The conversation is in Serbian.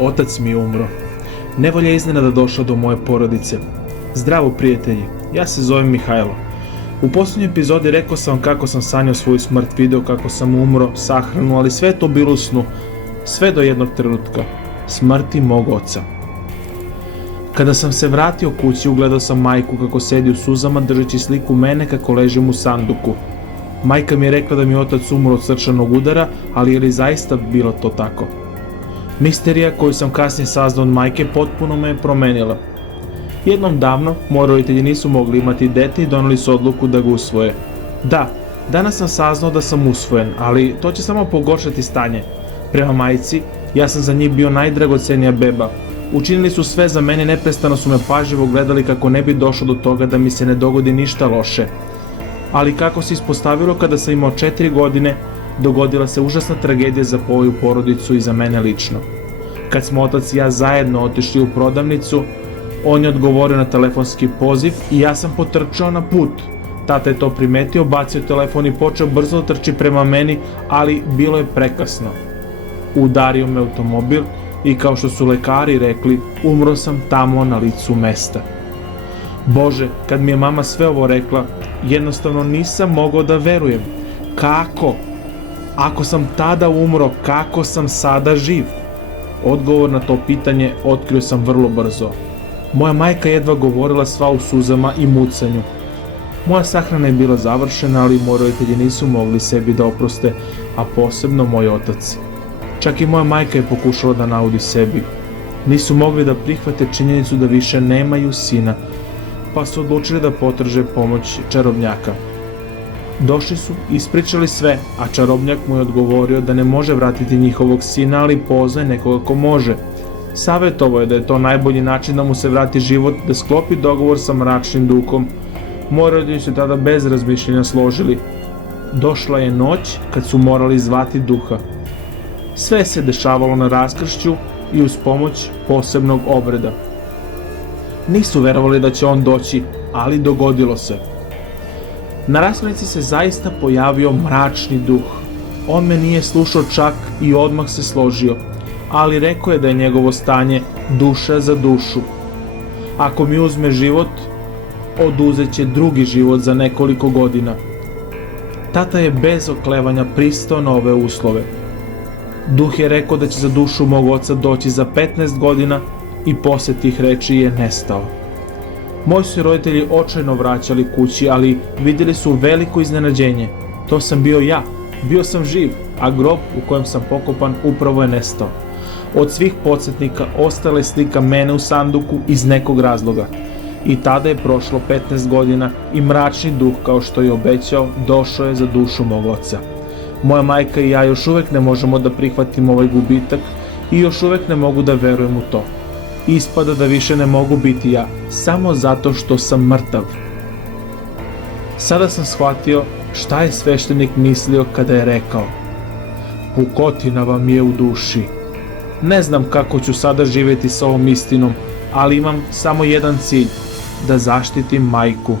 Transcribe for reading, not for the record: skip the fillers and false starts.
Otac mi je umro. Nevolja je iznenada došla do moje porodice. Zdravo prijatelji, ja se zovem Mihajlo. U posljednjoj epizodi rekao sam vam kako sam sanjao svoju smrt, video kako sam umro, sahranu, ali sve je to bilo u snu. Sve do jednog trenutka, smrti mog oca. Kada sam se vratio kući, ugledao sam majku kako sedi u suzama držeći sliku mene kako ležim u sanduku. Majka mi je rekla da mi je otac umro od srčanog udara, ali je li zaista bilo to tako? Misterija koju sam kasnije saznao od majke potpuno me je promenila. Jednom davno, moji roditelji nisu mogli imati dete i doneli su odluku da ga usvoje. Da, danas sam saznao da sam usvojen, ali to će samo pogoršati stanje. Prema majci, ja sam za njih bio najdragocenija beba. Učinili su sve za mene, neprestano su me pažljivo gledali kako ne bi došlo do toga da mi se ne dogodi ništa loše. Ali kako se ispostavilo kada sam imao 4 godine, dogodila se užasna tragedija za moju porodicu i za mene lično. Kad smo otac i ja zajedno otišli u prodavnicu, on je odgovorio na telefonski poziv i ja sam potrčao na put. Tata je to primetio, bacio telefon i počeo brzo da trči prema meni, ali bilo je prekasno. Udario me automobil i kao što su lekari rekli, umro sam tamo na licu mesta. Bože, kad mi je mama sve ovo rekla, jednostavno nisam mogao da verujem. Kako? Ako sam tada umro, kako sam sada živ? Odgovor na to pitanje otkrio sam vrlo brzo. Moja majka jedva govorila sva u suzama i mucanju. Moja sahrana je bila završena, ali moji roditelji nisu mogli sebi da oproste, a posebno moj otac. Čak i moja majka je pokušala da naudi sebi. Nisu mogli da prihvate činjenicu da više nemaju sina, pa su odlučili da potraže pomoć čarobnjaka. Došli su, ispričali sve, a čarobnjak mu je odgovorio da ne može vratiti njihovog sina, ali poznaje nekoga ko može. Savjetovao je da je to najbolji način da mu se vrati život, da sklopi dogovor sa mračnim duhom. Moji roditelji su tada bez razmišljenja složili. Došla je noć kad su morali zvati duha. Sve se dešavalo na raskršću i uz pomoć posebnog obreda. Nisu verovali da će on doći, ali dogodilo se. Na raskršnici se zaista pojavio mračni duh. On me nije slušao čak i odmah se složio, ali rekao je da je njegovo stanje duša za dušu. Ako mi uzme život, oduzet će drugi život za nekoliko godina. Tata je bez oklevanja pristao na ove uslove. Duh je rekao da će za dušu mog oca doći za 15 godina i posle tih reči je nestao. Moji su roditelji očajno vraćali kući, ali vidjeli su veliko iznenađenje. To sam bio ja, bio sam živ, a grob u kojem sam pokopan upravo je nestao. Od svih podsjetnika ostala je slika mene u sanduku iz nekog razloga. I tada je prošlo 15 godina i mračni duh, kao što je obećao, došao je za dušu mog oca. Moja majka i ja još uvek ne možemo da prihvatimo ovaj gubitak i još uvek ne mogu da verujem u to. Ispada da više ne mogu biti ja, samo zato što sam mrtav. Sada sam shvatio šta je sveštenik mislio kada je rekao: pukotina vam je u duši. Ne znam kako ću sada živjeti sa ovom istinom, ali imam samo jedan cilj, da zaštitim majku.